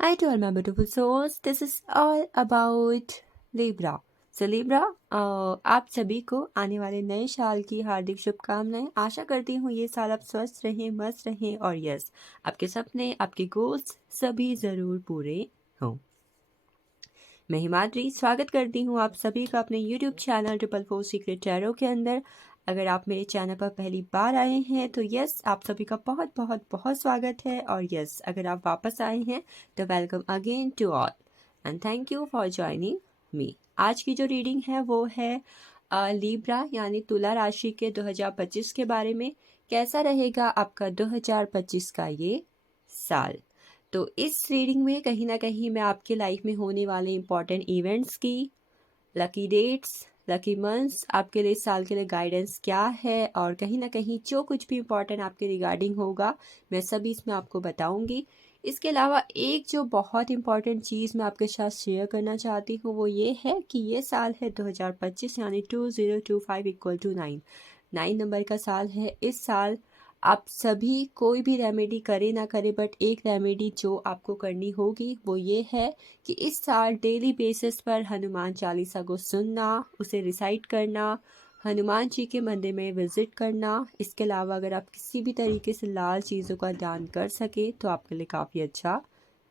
Hi to all my beautiful souls. This is all about Libra. So Libra, आप सभी को आने वाले नए साल की हार्दिक शुभकामनाएं। आशा करती हूँ ये साल आप स्वस्थ रहें, मस्त रहें और यस, आपके सपने, आपके गोल्स सभी ज़रूर पूरे हों। मैं हिमाद्री स्वागत करती हूँ आप सभी का अपने YouTube चैनल 444 सीक्रेट टैरो के अंदर। अगर आप मेरे चैनल पर पहली बार आए हैं तो यस, आप सभी का बहुत बहुत बहुत स्वागत है और यस, अगर आप वापस आए हैं तो welcome again to all and thank you for joining me. आज की जो रीडिंग है वो है लीब्रा यानी तुला राशि के 2025 के बारे में। कैसा रहेगा आपका 2025 का ये साल। तो इस रीडिंग में कहीं ना कहीं मैं आपके लाइफ में होने वाले इम्पॉर्टेंट इवेंट्स की, लकी डेट्स, लकी मंथ्स, आपके लिए इस साल के लिए गाइडेंस क्या है और कहीं ना कहीं जो कुछ भी इम्पोर्टेंट आपके रिगार्डिंग होगा मैं सभी इसमें आपको बताऊंगी। इसके अलावा एक जो बहुत इम्पॉर्टेंट चीज़ मैं आपके साथ शेयर करना चाहती हूँ वो ये है कि ये साल है 2025 यानी 2025 इक्वल टू 9 नंबर का साल है। इस साल आप सभी कोई भी रेमेडी करे ना करे बट एक रेमेडी जो आपको करनी होगी वो ये है कि इस साल डेली बेसिस पर हनुमान चालीसा को सुनना, उसे रिसाइट करना, हनुमान जी के मंदिर में विजिट करना। इसके अलावा अगर आप किसी भी तरीके से लाल चीज़ों का दान कर सके तो आपके लिए काफ़ी अच्छा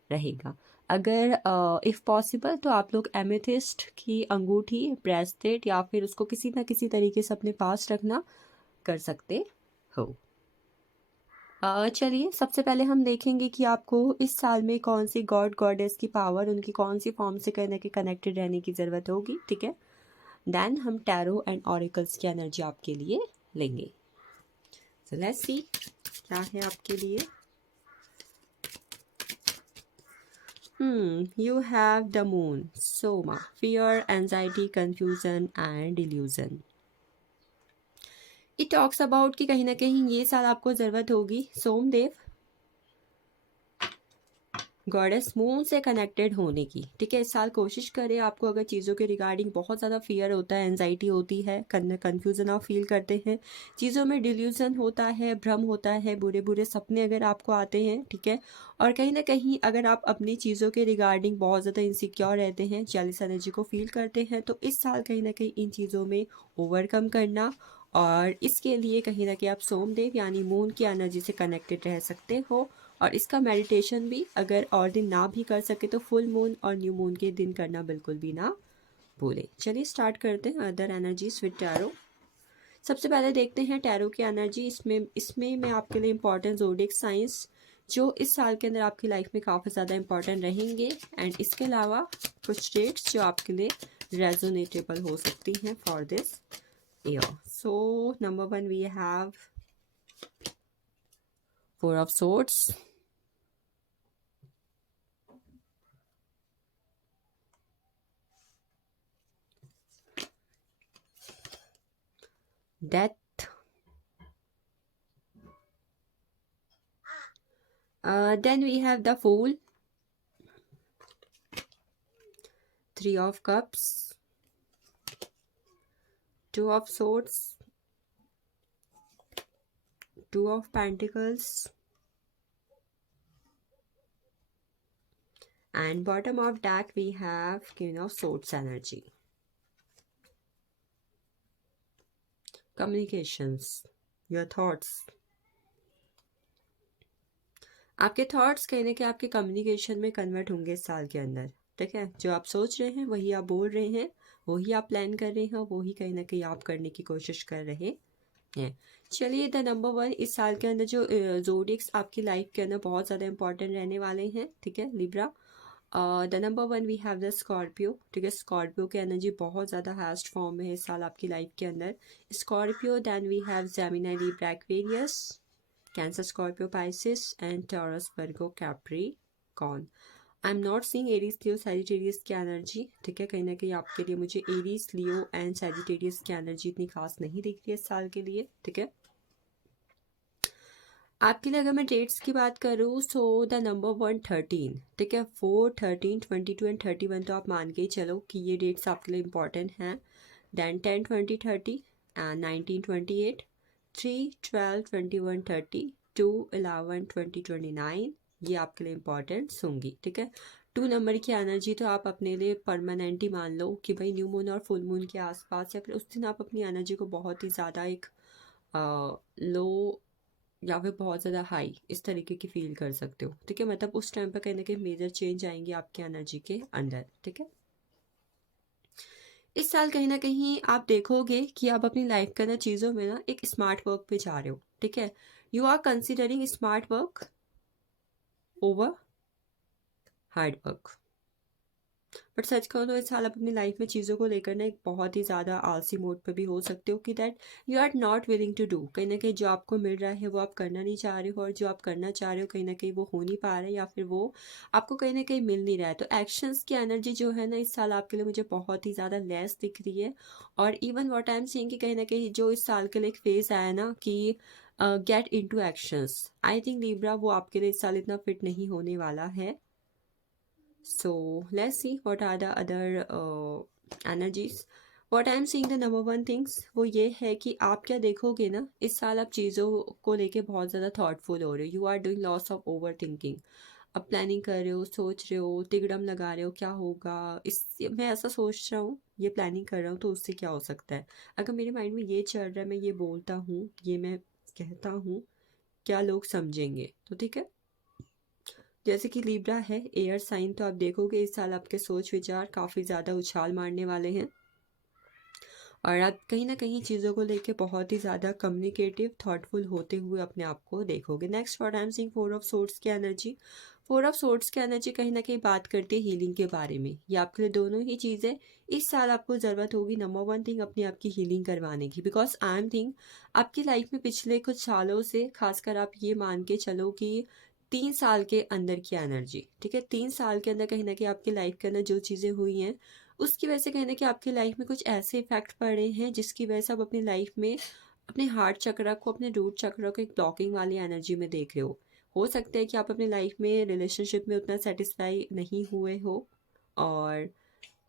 रहेगा। अगर इफ़ पॉसिबल तो आप लोग एमेथिस्ट की अंगूठी, ब्रेसलेट या फिर उसको किसी ना किसी तरीके से अपने पास रखना कर सकते हो। चलिए सबसे पहले हम देखेंगे कि आपको इस साल में कौन सी गॉड गॉडेस की पावर, उनकी कौन सी फॉर्म से करने के कनेक्टेड रहने की ज़रूरत होगी। ठीक है, देन हम टैरो एंड ऑरिकल्स की एनर्जी आपके लिए लेंगे। सो लेट्स सी क्या है आपके लिए। You have the moon, Soma, fear, anxiety, confusion and delusion. It talks about कि कहीं ना कहीं ये साल आपको ज़रूरत होगी सोमदेव, गॉडेस मून से कनेक्टेड होने की। ठीक है, इस साल कोशिश करें, आपको अगर चीज़ों के रिगार्डिंग बहुत ज़्यादा फियर होता है, एंजाइटी होती है, कन्फ्यूज़न आप फील करते हैं, चीज़ों में डिल्यूजन होता है, भ्रम होता है, बुरे बुरे सपने अगर आपको आते हैं, ठीक है, और कहीं ना कहीं अगर आप अपनी चीज़ों के रिगार्डिंग बहुत ज़्यादा इनसिक्योर रहते हैं, जेलस एनर्जी को फील करते हैं, तो इस साल कहीं ना कहीं इन चीज़ों में ओवरकम करना और इसके लिए कहीं ना कहीं आप सोमदेव यानी मून की एनर्जी से कनेक्टेड रह सकते हो। और इसका मेडिटेशन भी अगर और दिन ना भी कर सके तो फुल मून और न्यू मून के दिन करना बिल्कुल भी ना भूलें। चलिए स्टार्ट करते हैं अदर एनर्जीज विद टैरो। सबसे पहले देखते हैं टैरो की एनर्जी। इसमें मैं आपके लिए इंपॉर्टेंट ज़ोडिएक साइंस जो इस साल के अंदर आपकी लाइफ में काफ़ी ज़्यादा इंपॉर्टेंट रहेंगे एंड इसके अलावा कुछ डेट्स जो आपके लिए रेजोनेटेबल हो सकती हैं for this year. So number 1 we have 4 of swords, death, then we have the Fool, 3 of Cups, 2 of Swords, 2 of Pentacles, and bottom of deck we have Queen of Swords energy. Communications, your thoughts. आपके thoughts कहीं ना कहीं आपके communication में convert होंगे इस साल के अंदर। ठीक है, जो आप सोच रहे हैं वही आप बोल रहे हैं, वही आप प्लान कर रहे हैं, वही कहीं ना कहीं आप करने की कोशिश कर रहे हैं। चलिए द नंबर 1 इस साल के अंदर जो ज़ोडिएक्स आपकी लाइफ के अंदर बहुत ज़्यादा इंपॉर्टेंट रहने वाले हैं। ठीक है Libra, the number 1 we have the Scorpio. ठीक है, स्कॉर्पियो की एनर्जी बहुत ज़्यादा हाईएस्ट फॉर्म में है इस साल आपकी लाइफ के अंदर। Scorpio, then we have Gemini, Libra, Aquarius, Cancer, Scorpio, Pisces and Taurus, Virgo, Capricorn. I am not seeing Aries, Leo, Sagittarius की एनर्जी। ठीक है, कहीं ना कहीं आपके लिए मुझे एरीज, लियो एंड सैजिटेरियस की एनर्जी इतनी खास नहीं दिख रही है इस साल के लिए। ठीक है, आपके लिए अगर मैं डेट्स की बात करूँ सो द नंबर 1 13। ठीक है, 4 13 22 एंड 31 तो आप मान के ही चलो कि ये डेट्स आपके लिए इंपॉर्टेंट हैं। देन 10 20 30 एंड 19 28, 3 12 21 30, 2 11 20 29, ये आपके लिए इंपॉर्टेंट होंगी। ठीक है, 2 नंबर की एनर्जी तो आप अपने लिए परमानेंट ही मान लो कि भाई न्यू मून और फुल मून के आसपास या फिर उस दिन आप अपनी एनर्जी को बहुत ही ज़्यादा एक लो या फिर बहुत ज़्यादा हाई इस तरीके की फील कर सकते हो। ठीक है, मतलब उस टाइम पर कहीं ना कहीं मेजर चेंज आएंगे आपकी एनर्जी के अंदर। ठीक है, इस साल कहीं ना कहीं आप देखोगे कि आप अपनी लाइफ के अंदर चीज़ों में ना एक स्मार्ट वर्क पे जा रहे हो। ठीक है, you are considering smart work over hard work. But सच कहूँ तो इस साल आप अपनी लाइफ में चीज़ों को लेकर ना एक बहुत ही ज़्यादा आलसी मोड पे भी हो सकते हो कि that you are not willing to do. कहीं ना कहीं जो आपको मिल रहा है वो आप करना नहीं चाह रहे हो, और जो आप करना चाह रहे हो कहीं ना कहीं वो हो नहीं पा रहा है या फिर वो आपको कहीं ना कहीं मिल नहीं रहा है। तो एक्शंस की एनर्जी जो है ना इस साल आपके लिए मुझे बहुत ही ज़्यादा लेस दिख रही है। और even what I am seeing कि कहीं ना कहीं जो इस साल के लिए एक फेज आया ना कि get in to actions, I think Libra वो आपके लिए इस साल इतना फिट नहीं होने वाला है। So let's see what are the other energies. What I'm seeing the number one things वो ये है कि आप क्या देखोगे ना इस साल आप चीज़ों को लेके बहुत ज़्यादा थॉटफुल हो रहे हो। You are doing lots of over thinking. अब प्लानिंग कर रहे हो, सोच रहे हो, तिगड़म लगा रहे हो क्या होगा, इस मैं ऐसा सोच रहा हूँ, ये प्लानिंग कर रहा हूँ तो उससे क्या हो सकता है। अगर मेरे माइंड में ये चल रहा है, मैं ये बोलता हूँ, ये मैं कहता हूँ, क्या लोग समझेंगे। तो ठीक है, जैसे कि लिब्रा है एयर साइन, तो आप देखोगे इस साल आपके सोच विचार काफ़ी ज़्यादा उछाल मारने वाले हैं और आप कहीं ना कहीं चीज़ों को लेके बहुत ही ज़्यादा कम्युनिकेटिव थॉटफुल होते हुए अपने आप को देखोगे। Next what I am seeing 4 of swords की एनर्जी। 4 ऑफ सोर्ड्स की एनर्जी कहीं ना कहीं बात करती है हीलिंग के बारे में। ये आपके लिए दोनों ही चीज़ें इस साल आपको ज़रूरत होगी। नंबर 1 थिंग अपनी आपकी हीलिंग करवाने की, बिकॉज आई एम थिंक आपकी लाइफ में पिछले कुछ सालों से खासकर आप ये मान के चलो कि 3 साल के अंदर की एनर्जी। ठीक है, 3 साल के अंदर कहीं ना कहीं आपकी लाइफ के अंदर जो चीज़ें हुई हैं उसकी वजह से कहना कि आपकी लाइफ में कुछ ऐसे इफेक्ट पड़े हैं जिसकी वजह से आप अपनी लाइफ में अपने हार्ट चक्र को, अपने रूट चक्र को एक ब्लॉकिंग वाली एनर्जी में देख रहे हो सकता है कि आप अपनी लाइफ में रिलेशनशिप में उतना सेटिस्फाई नहीं हुए हो और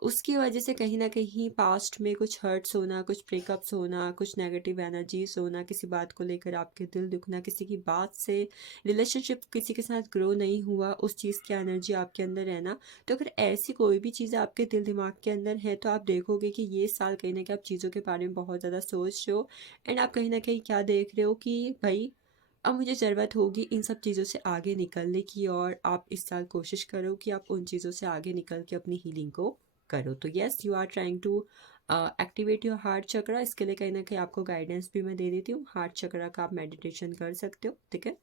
उसकी वजह से कहीं न कहीं पास्ट में कुछ हर्ट्स होना, कुछ ब्रेकअप्स होना, कुछ नेगेटिव एनर्जीज़ होना, किसी बात को लेकर आपके दिल दुखना, किसी की बात से रिलेशनशिप किसी के साथ ग्रो नहीं हुआ, उस चीज़ की एनर्जी आपके अंदर है ना। तो अगर ऐसी कोई भी चीज़ आपके दिल दिमाग के अंदर है तो आप देखोगे कि ये साल कहीं न कहीं आप चीज़ों के बारे में बहुत ज़्यादा सोच रहे हो एंड आप कहीं न कहीं क्या देख रहे हो कि भई अब मुझे ज़रूरत होगी इन सब चीज़ों से आगे निकलने की, और आप इस साल कोशिश करो कि आप उन चीज़ों से आगे निकल के अपनी हीलिंग को करो। तो yes, you are trying to activate your heart chakra. इसके लिए कहीं ना कहीं आपको गाइडेंस भी मैं दे देती हूँ। हार्ट चक्रा का आप मेडिटेशन कर सकते हो। ठीक है,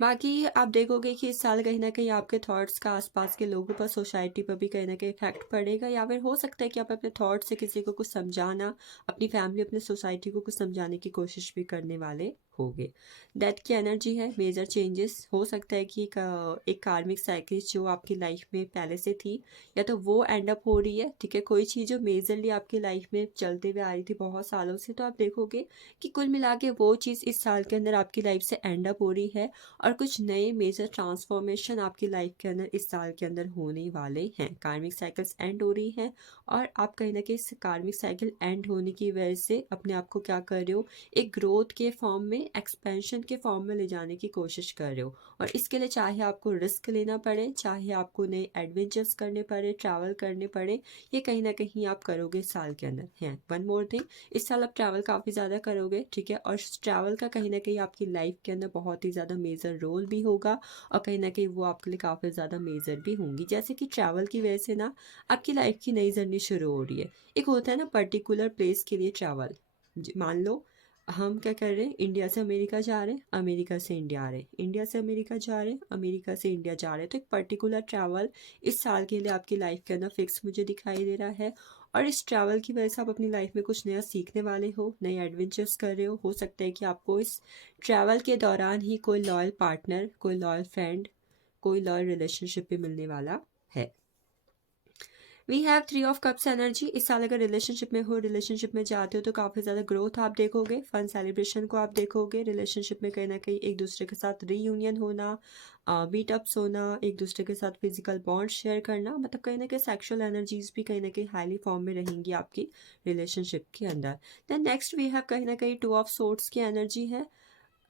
बाकी आप देखोगे कि इस साल कहीं ना कहीं आपके थॉट्स का आसपास के लोगों पर, सोसाइटी पर भी कहीं ना कहीं इफेक्ट पड़ेगा, या फिर हो सकता है कि आप अपने थॉट्स से किसी को कुछ समझाना, अपनी फैमिली, अपने सोसाइटी को कुछ समझाने की कोशिश भी करने वाले होगे। दैट की एनर्जी है, मेजर चेंजेस हो सकता है कि एक कार्मिक साइकिल जो आपकी लाइफ में पहले से थी या तो वो एंड अप हो रही है। ठीक है, कोई चीज़ जो मेजरली आपकी लाइफ में चलते हुए आ रही थी बहुत सालों से, तो आप देखोगे कि कुल मिला के वो चीज़ इस साल के अंदर आपकी लाइफ से एंड अप हो रही है और कुछ नए मेजर ट्रांसफॉर्मेशन आपकी लाइफ के अंदर इस साल के अंदर होने वाले हैं। कार्मिक साइकिल्स एंड हो रही हैं और आप कहीं ना कहीं इस कार्मिक साइकिल एंड होने की वजह से अपने आप को क्या कर रहे हो, एक ग्रोथ के फॉर्म में, एक्सपेंशन के फॉर्म में ले जाने की कोशिश कर रहे हो। और इसके लिए चाहे आपको रिस्क लेना पड़े, चाहे आपको नए एडवेंचर्स करने पड़े, ट्रैवल करने पड़े, ये कहीं ना कहीं आप करोगे इस साल के अंदर है। वन मोर थिंग, इस साल आप ट्रैवल काफ़ी ज़्यादा करोगे। ठीक है, और ट्रैवल का कहीं ना कहीं आपकी लाइफ के अंदर बहुत ही ज़्यादा मेजर रोल भी होगा और कहीं ना कहीं वो आपके लिए काफ़ी ज़्यादा मेजर भी होंगी। जैसे कि ट्रैवल की वजह से ना आपकी लाइफ की नई जर्नी शुरू हो रही है। एक होता है ना पर्टिकुलर प्लेस के लिए ट्रैवल, मान लो हम क्या कर रहे हैं, इंडिया से अमेरिका जा रहे हैं, अमेरिका से इंडिया आ रहे हैं, इंडिया से अमेरिका जा रहे हैं, अमेरिका से इंडिया जा रहे हैं। तो एक पर्टिकुलर ट्रैवल इस साल के लिए आपकी लाइफ के अंदर फिक्स मुझे दिखाई दे रहा है। और इस ट्रैवल की वजह से आप अपनी लाइफ में कुछ नया सीखने वाले हो, नए एडवेंचर्स कर रहे हो सकता है कि आपको इस ट्रैवल के दौरान ही कोई लॉयल पार्टनर, कोई लॉयल फ्रेंड, कोई लॉयल रिलेशनशिप भी मिलने वाला है। We have 3 of cups energy. इस साल अगर रिलेशनशिप में हो, रिलेशनशिप में जाते हो तो काफ़ी ज़्यादा ग्रोथ आप देखोगे, फन सेलिब्रेशन को आप देखोगे, रिलेशनशिप में कहीं ना कहीं एक दूसरे के साथ रीयूनियन होना, मीटअप्स होना, एक दूसरे के साथ फिजिकल बॉन्ड शेयर करना, मतलब कहीं ना कहीं सेक्सुअल एनर्जीज भी कहीं ना कहीं हाईली फॉर्म में रहेंगी आपकी रिलेशनशिप के अंदर। देन नेक्स्ट वी हैव कहीं ना कहीं 2 ऑफ सोर्ड्स की एनर्जी है।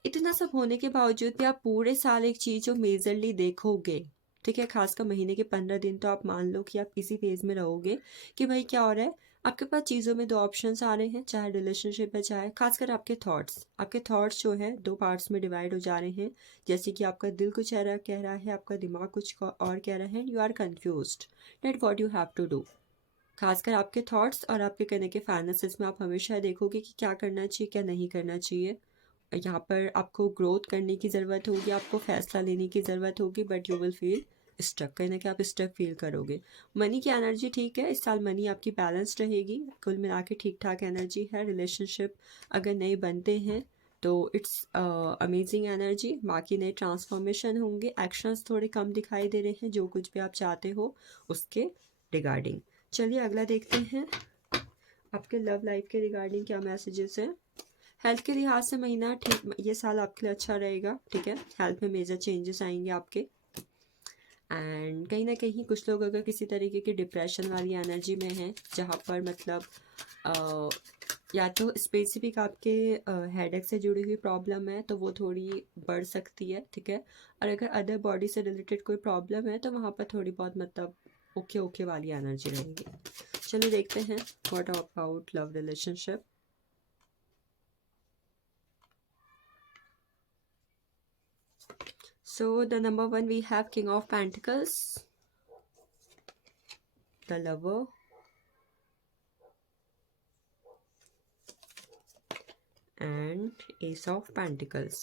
इतना सब होने के बावजूद भी आप पूरे साल एक चीज़ जो मेजरली देखोगे, ठीक है, खासकर महीने के 15 दिन तो आप मान लो कि आप इसी फेज में रहोगे कि भाई क्या हो रहा है। आपके पास चीज़ों में 2 ऑप्शंस आ रहे हैं, चाहे रिलेशनशिप है, चाहे खासकर आपके थॉट्स जो है 2 पार्ट्स में डिवाइड हो जा रहे हैं। जैसे कि आपका दिल कुछ कह रहा है, आपका दिमाग कुछ और कह रहा है, you are confused that what you have to do. खासकर आपके थॉट्स और आपके कहने के फाइनेंसेस में आप हमेशा देखोगे कि क्या करना चाहिए, क्या नहीं करना चाहिए। यहाँ पर आपको ग्रोथ करने की ज़रूरत होगी, आपको फैसला लेने की ज़रूरत होगी, but you will feel stuck, कहीं ना कहीं आप स्टक फील करोगे। मनी की एनर्जी ठीक है, इस साल मनी आपकी बैलेंस्ड रहेगी, कुल मिला के ठीक ठाक एनर्जी है। रिलेशनशिप अगर नए बनते हैं तो इट्स अमेजिंग एनर्जी। बाकी नए ट्रांसफॉर्मेशन होंगे, एक्शंस थोड़े कम दिखाई दे रहे हैं जो कुछ भी आप चाहते हो उसके रिगार्डिंग। चलिए अगला देखते हैं आपके लव लाइफ के रिगार्डिंग क्या मैसेजेस हैं। हेल्थ के लिहाज से महीना ठीक, ये साल आपके लिए अच्छा रहेगा, ठीक है। हेल्थ में मेजर चेंजेस आएंगे आपके। एंड कहीं ना कहीं कुछ लोग अगर किसी तरीके की डिप्रेशन वाली एनर्जी में हैं, जहाँ पर मतलब या तो स्पेसिफिक आपके हेडेक से जुड़ी हुई प्रॉब्लम है तो वो थोड़ी बढ़ सकती है, ठीक है। और अगर अदर बॉडी से रिलेटेड कोई प्रॉब्लम है तो वहाँ पर थोड़ी बहुत मतलब ओके ओके वाली एनर्जी रहेगी। चलो देखते हैं what about love relationship. So the number 1 we have King of Pentacles, the Lover, and Ace of Pentacles.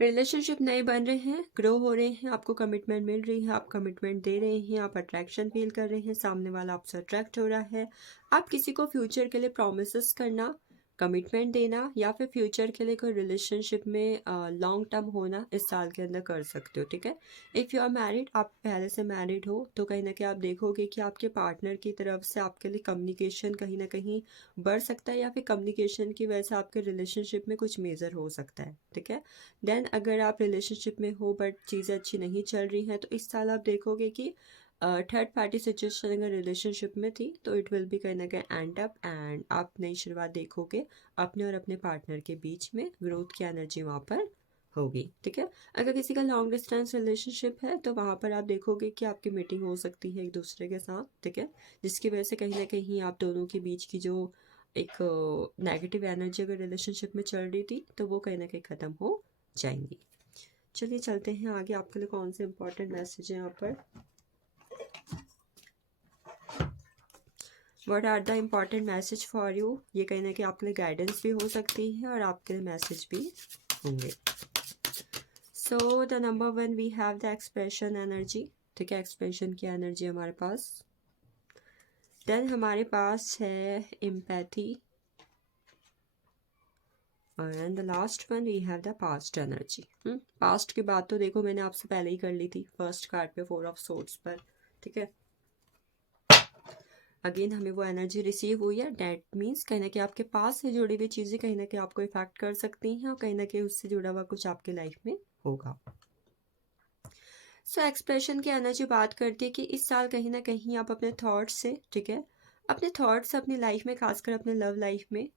Relationship नए बन रहे हैं, ग्रो हो रहे हैं, आपको कमिटमेंट मिल रही है, आप कमिटमेंट दे रहे हैं, आप अट्रैक्शन फील कर रहे हैं, सामने वाला आपसे अट्रैक्ट हो रहा है। आप किसी को फ्यूचर के लिए प्रॉमिसेस करना, कमिटमेंट देना या फिर फ्यूचर के लिए कोई रिलेशनशिप में लॉन्ग टर्म होना इस साल के अंदर कर सकते हो, ठीक है। इफ़ यू आर मैरिड, आप पहले से मैरिड हो तो कहीं ना कहीं आप देखोगे कि आपके पार्टनर की तरफ से आपके लिए कम्युनिकेशन कहीं ना कहीं बढ़ सकता है, या फिर कम्युनिकेशन की वजह से आपके रिलेशनशिप में कुछ मेजर हो सकता है, ठीक है। देन अगर आप रिलेशनशिप में हो बट चीज़ें अच्छी नहीं चल रही हैं तो इस साल आप देखोगे कि थर्ड पार्टी सिचुएशन अगर रिलेशनशिप में थी तो इट विल बी कहीं ना कहीं एंड अप, एंड आप नई शुरुआत देखोगे अपने और अपने पार्टनर के बीच में, ग्रोथ की एनर्जी वहाँ पर होगी, ठीक है। अगर किसी का लॉन्ग डिस्टेंस रिलेशनशिप है तो वहाँ पर आप देखोगे कि आपकी मीटिंग हो सकती है एक दूसरे के साथ, ठीक है, जिसकी वजह से कहीं ना कहीं आप दोनों के बीच की जो एक नेगेटिव एनर्जी अगर रिलेशनशिप में चल रही थी तो वो कहीं ना कहीं ख़त्म हो जाएंगी। चलिए चलते हैं आगे, आपके लिए कौन से इंपॉर्टेंट मैसेज हैं यहाँ पर। What are the important message for you, ये कहीं ना कहीं आपके लिए गाइडेंस भी हो सकती है और आपके लिए मैसेज भी होंगे। So the number 1 we have the expression energy, ठीक है, एक्सप्रेशन की एनर्जी हमारे पास। देन हमारे पास है empathy, and the last one we have the past energy. Past की बात तो देखो मैंने आपसे पहले ही कर ली थी फर्स्ट कार्ड पे 4 ऑफ सोर्ड्स पर, ठीक है। अगेन हमें वो एनर्जी रिसीव हुई है, डैट मीन्स कहीं ना कहीं आपके पास से जुड़ी हुई चीज़ें कहीं ना कहीं आपको इफेक्ट कर सकती हैं और कहीं ना कहीं उससे जुड़ा हुआ कुछ आपके लाइफ में होगा। सो एक्सप्रेशन की एनर्जी बात करती है कि इस साल कहीं ना कहीं आप अपने थॉट्स से, ठीक है, अपने थॉट्स अपनी लाइफ में, खासकर अपने लव लाइफ में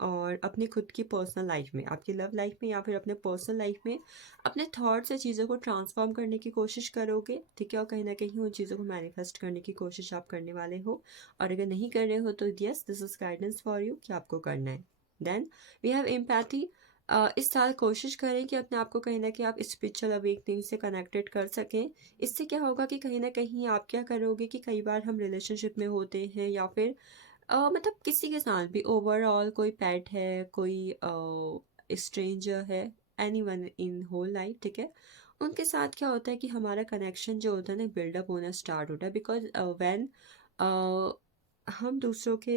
और अपनी खुद की पर्सनल लाइफ में, आपकी लव लाइफ में या फिर अपने पर्सनल लाइफ में अपने थॉट से चीज़ों को ट्रांसफॉर्म करने की कोशिश करोगे, ठीक है, और कहीं ना कहीं उन चीज़ों को मैनिफेस्ट करने की कोशिश आप करने वाले हो। और अगर नहीं कर रहे हो तो yes, this is guidance for you कि आपको करना है। Then we have empathy. इस साल कोशिश करें कि अपने आप को कहीं ना कहीं आप स्पिरिचुअल अवेकनिंग से कनेक्टेड कर सकें। इससे क्या होगा कि कहीं ना कहीं आप क्या करोगे कि कई बार हम रिलेशनशिप में होते हैं या फिर मतलब किसी के साथ भी ओवरऑल, कोई पेट है, कोई स्ट्रेंजर है, एनीवन इन होल लाइफ, ठीक है, उनके साथ क्या होता है कि हमारा कनेक्शन जो होता है ना बिल्डअप होना स्टार्ट होता है। बिकॉज व्हेन हम दूसरों के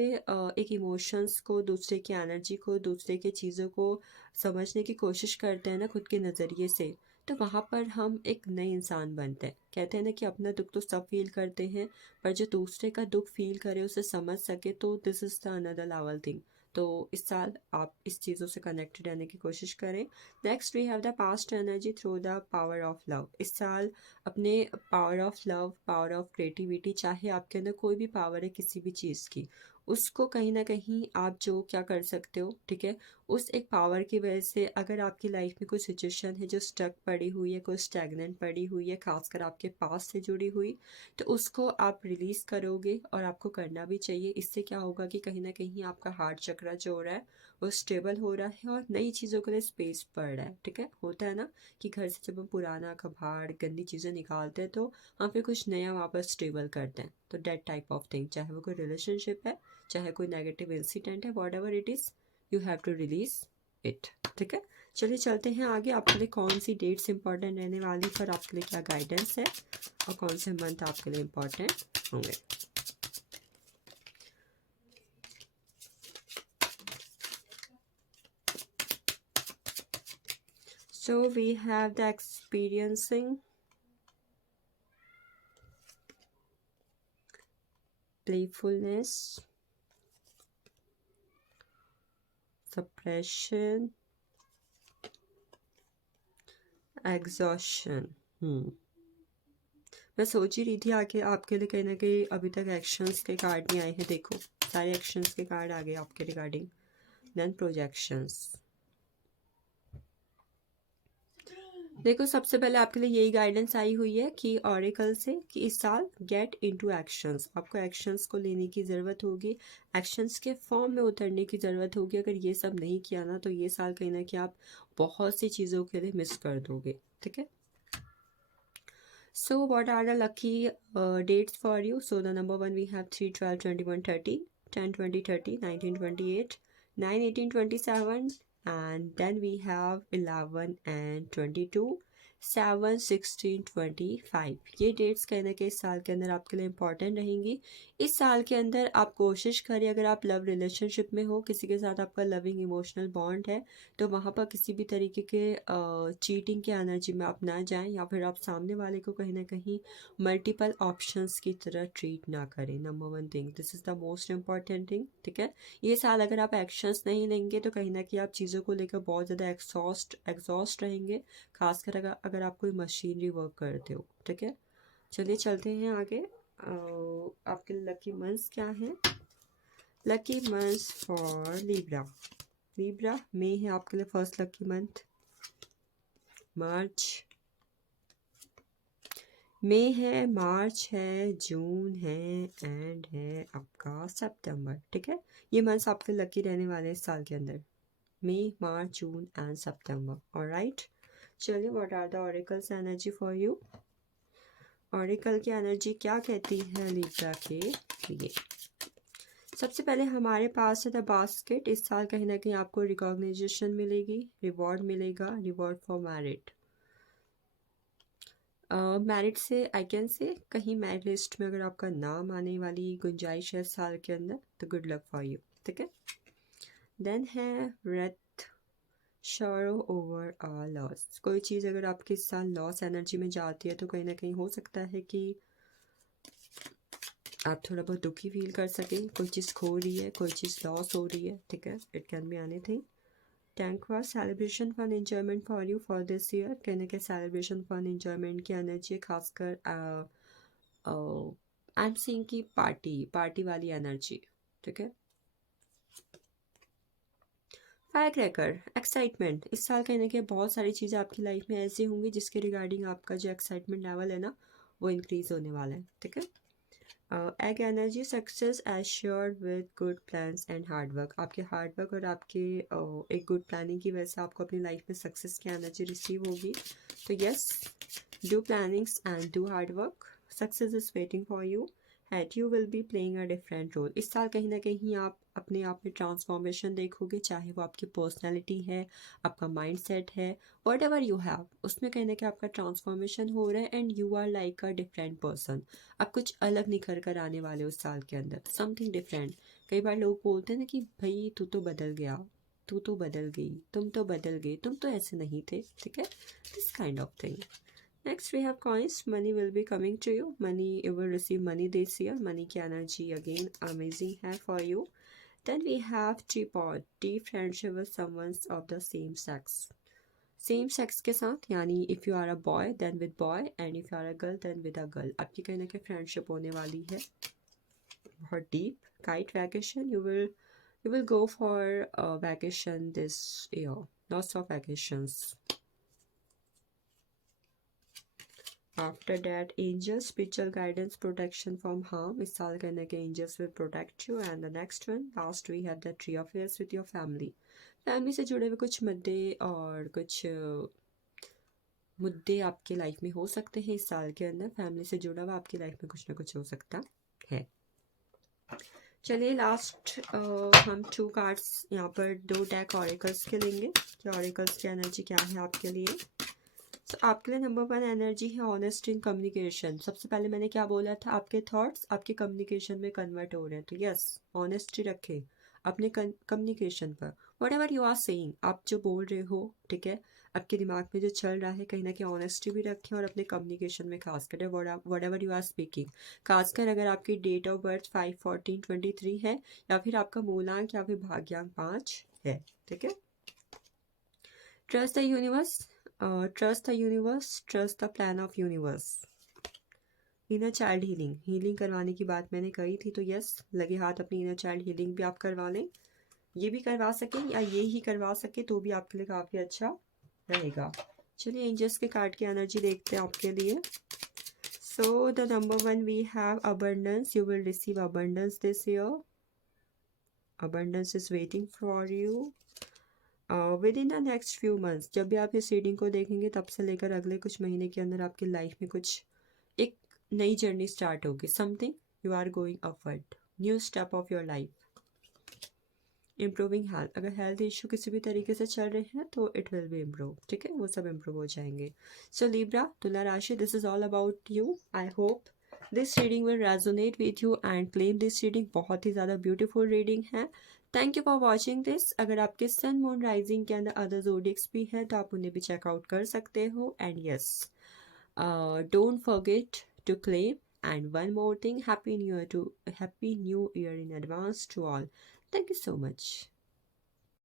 एक इमोशंस को, दूसरे की एनर्जी को, दूसरे के चीज़ों को समझने की कोशिश करते हैं ना खुद के नज़रिए से, तो वहाँ पर हम एक नए इंसान बनते हैं। कहते हैं ना कि अपना दुख तो सब फील करते हैं, पर जो दूसरे का दुख फील करे, उसे समझ सके, तो this is the another level thing. तो इस साल आप इस चीज़ों से कनेक्टेड रहने की कोशिश करें। Next we have the past energy through the power of love. इस साल अपने power of love, power of creativity, चाहे आपके अंदर कोई भी पावर है किसी भी चीज़ की, उसको कहीं ना कहीं आप जो क्या कर सकते हो, ठीक है, उस एक पावर की वजह से अगर आपकी लाइफ में कोई सिचुएशन है जो स्टक पड़ी हुई है, कोई स्टैग्नेंट पड़ी हुई है, खासकर आपके पास से जुड़ी हुई, तो उसको आप रिलीज़ करोगे, और आपको करना भी चाहिए। इससे क्या होगा कि कहीं ना कहीं आपका हार्ट चक्र जो हो रहा है वो स्टेबल हो रहा है और नई चीज़ों के लिए स्पेस पड़ रहा है। ठीक है, होता है ना कि घर से जब हम पुराना कबाड़, गंदी चीज़ें निकालते हैं तो हम फिर कुछ नया वापस स्टेबल करते हैं। तो डेट टाइप ऑफ थिंग, चाहे वो कोई रिलेशनशिप है, चाहे कोई नेगेटिव इंसिडेंट है, whatever it is, you have to release it. ठीक है, चलिए चलते हैं आगे। आपके लिए कौन सी डेट्स इंपॉर्टेंट रहने वाली, पर आपके लिए क्या गाइडेंस है, और कौन से मंथ आपके लिए इंपॉर्टेंट होंगे। So we have the experiencing, playfulness, suppression, exhaustion। मैं सोच ही रही थी आके आपके लिए कहीं ना कहीं अभी तक एक्शंस के कार्ड नहीं आए हैं। देखो, सारे एक्शंस के कार्ड आ गए आपके रिगार्डिंग। Then projections. देखो, सबसे पहले आपके लिए यही गाइडेंस आई हुई है कि ऑरेकल से, कि इस साल गेट इनटू एक्शंस। आपको एक्शंस को लेने की ज़रूरत होगी, एक्शंस के फॉर्म में उतरने की ज़रूरत होगी। अगर ये सब नहीं किया ना, तो ये साल कहीं ना कहीं आप बहुत सी चीज़ों के लिए मिस कर दोगे। ठीक है, so what are the lucky dates for you? So the number one, we have 3, 12, 21, 30, 10, 20, 30, 19, 28, 9, 18, 27, and then we have 11 and 22, 7, 16, 25। ये डेट्स कहीं ना कहीं इस साल के अंदर आपके लिए इम्पॉर्टेंट रहेंगी। इस साल के अंदर आप कोशिश करिए, अगर आप लव रिलेशनशिप में हो, किसी के साथ आपका लविंग इमोशनल बॉन्ड है, तो वहाँ पर किसी भी तरीके के चीटिंग की एनर्जी में आप ना जाएं, या फिर आप सामने वाले को कहीं ना कहीं मल्टीपल ऑप्शंस की तरह ट्रीट ना करें। Number one thing, this is the most important thing. ठीक है, ये साल अगर आप एक्शंस नहीं लेंगे तो कहीं ना कहीं आप चीज़ों को लेकर बहुत ज़्यादा एग्जॉस्ट रहेंगे, खासकर अगर आप कोई मशीनरी वर्क करते हो। ठीक है, चलिए चलते हैं आगे। आपके लकी मंथ्स क्या हैं? Lucky months for Libra. Libra मई है आपके लिए फर्स्ट लकी मंथ, मार्च मई है, मार्च है, जून है, एंड है आपका सितंबर। ठीक है, ये मंथ्स आपके लकी रहने वाले हैं इस साल के अंदर, मई, मार्च, जून एंड सितंबर। ऑलराइट, चलिए, what are the oracles energy for you. Oracle की एनर्जी क्या कहती है लिब्रा के लिए? सबसे पहले हमारे पास है द बास्केट। इस साल कहीं ना कहीं आपको रिकॉग्निशन मिलेगी, रिवॉर्ड मिलेगा, रिवॉर्ड फॉर मैरिड। मैरिड से आई कैन से कहीं मैरिड लिस्ट में अगर आपका नाम आने वाली गुंजाइश है साल के अंदर, तो गुड लक फॉर यू। ठीक है, देन है रेथ, शोरो ओवर आ लॉस। कोई चीज़ अगर आपके इस साल लॉस एनर्जी में जाती है, तो कहीं ना कहीं हो सकता है कि आप थोड़ा बहुत दुखी फील कर सकें। कोई चीज़ खो रही है, कोई चीज़ लॉस हो रही है। ठीक है, इट कैन बी एनीथिंग। टैंक for celebration fun enjoyment for you for this year. कहने के सेलिब्रेशन फन एंजॉयमेंट की एनर्जी, खासकर आई एम सीइंग की पार्टी वाली एनर्जी। ठीक है, फायर क्रैकर, एक्साइटमेंट। इस साल कहीं ना कहीं बहुत सारी चीज़ें आपकी लाइफ में ऐसी होंगी जिसके रिगार्डिंग आपका जो एक्साइटमेंट लेवल है ना, वो इंक्रीज होने वाला है। ठीक है, egg energy success assured with good plans and hard work. आपके हार्ड वर्क और आपके एक गुड प्लानिंग की वजह से आपको अपनी लाइफ में सक्सेस की एनर्जी रिसीव होगी। तो yes, do plannings and do hard work, success is waiting for you and you will be playing a different role. इस साल कहीं ना कहीं आप अपने आप में ट्रांसफॉर्मेशन देखोगे, चाहे वो आपकी पर्सनैलिटी है, आपका माइंड सेट है, वट एवर यू हैव, उसमें कहीं ना कहीं आपका ट्रांसफॉर्मेशन हो रहा है and you are like a different person. आप कुछ अलग निखर कर आने वाले हो उस साल के अंदर, समथिंग डिफरेंट। कई बार लोग बोलते हैं ना कि भाई तू तो बदल गया, तू तो बदल गई, तुम तो बदल गए, तुम तो ऐसे नहीं थे, ठीक है, this kind of thing. Next we have coins. Money will be coming to you. Money, you will receive money this year. Money की energy again amazing है for you. Then we have teapot. Deep friendship with someone of the same sex. Same sex के साथ, यानी if you are a boy then with boy and if you are a girl then with a girl, आपकी कहीं ना कहीं friendship होने वाली है बहुत डीप। काइट vacation, you will go for a vacation this year, lots of vacations. After that, angels, spiritual guidance, protection from harm. इस साल कहने के angels will protect you. And the next one, last we have the tree of years with your family. Family से जुड़े हुए कुछ मुद्दे और कुछ मुद्दे आपके लाइफ में हो सकते हैं इस साल के अंदर। फैमिली से जुड़ा हुआ आपकी लाइफ में कुछ ना कुछ हो सकता है। चलिए लास्ट हम 2 कार्ड्स यहाँ पर 2 डेक ऑरिकल्स के लेंगे कि ऑरिकल्स की एनर्जी क्या है आपके लिए। So, आपके लिए नंबर 1 एनर्जी है ऑनेस्ट इन कम्युनिकेशन। सबसे पहले मैंने क्या बोला था, आपके थॉट्स आपके कम्युनिकेशन में कन्वर्ट हो रहे हैं। तो यस, ऑनेस्टी रखें अपने कम्युनिकेशन पर। Whatever you are saying, आप जो बोल रहे हो, ठीक है, आपके दिमाग में जो चल रहा है, कहीं ना कहीं ऑनेस्टी भी रखें और अपने कम्युनिकेशन में खास कर whatever you are speaking. खासकर अगर आपकी डेट ऑफ बर्थ 5/14/23 है या फिर आपका मूलांक या फिर भाग्यांक 5 है, ठीक है। Trust the universe, trust the universe, trust the plan of universe. Inner child healing, healing करवाने की बात मैंने कही थी, तो यस, लगे हाथ अपनी इनर चाइल्ड हीलिंग भी आप करवा लें। ये भी करवा सके या ये ही करवा सके तो भी आपके लिए काफ़ी अच्छा रहेगा। चलिए एंजल्स के कार्ड की एनर्जी देखते हैं आपके लिए। So the number 1 we have abundance, you will receive abundance this year, abundance is waiting for you within the next few months. जब भी आप इस रीडिंग को देखेंगे तब से लेकर अगले कुछ महीने के अंदर आपकी लाइफ में कुछ एक नई जर्नी स्टार्ट होगी। Something you are going upward, new step of your life. Improving health, अगर हेल्थ इशू किसी भी तरीके से चल रहे हैं तो इट विल बी इम्प्रूव, ठीक है, वो सब इम्प्रूव हो जाएंगे। सो लिब्रा, तुला राशि, this is all about you. I hope this reading will resonate with you and claim this reading. बहुत ही ज़्यादा ब्यूटीफुल रीडिंग है। Thank you for watching this. अगर आपके सन मून राइजिंग के अंदर अदर ज़ोडिएक्स भी हैं तो आप उन्हें भी चेकआउट कर सकते हो। And yes, don't forget to claim. And one more thing, happy new year in advance to all. Thank you so much.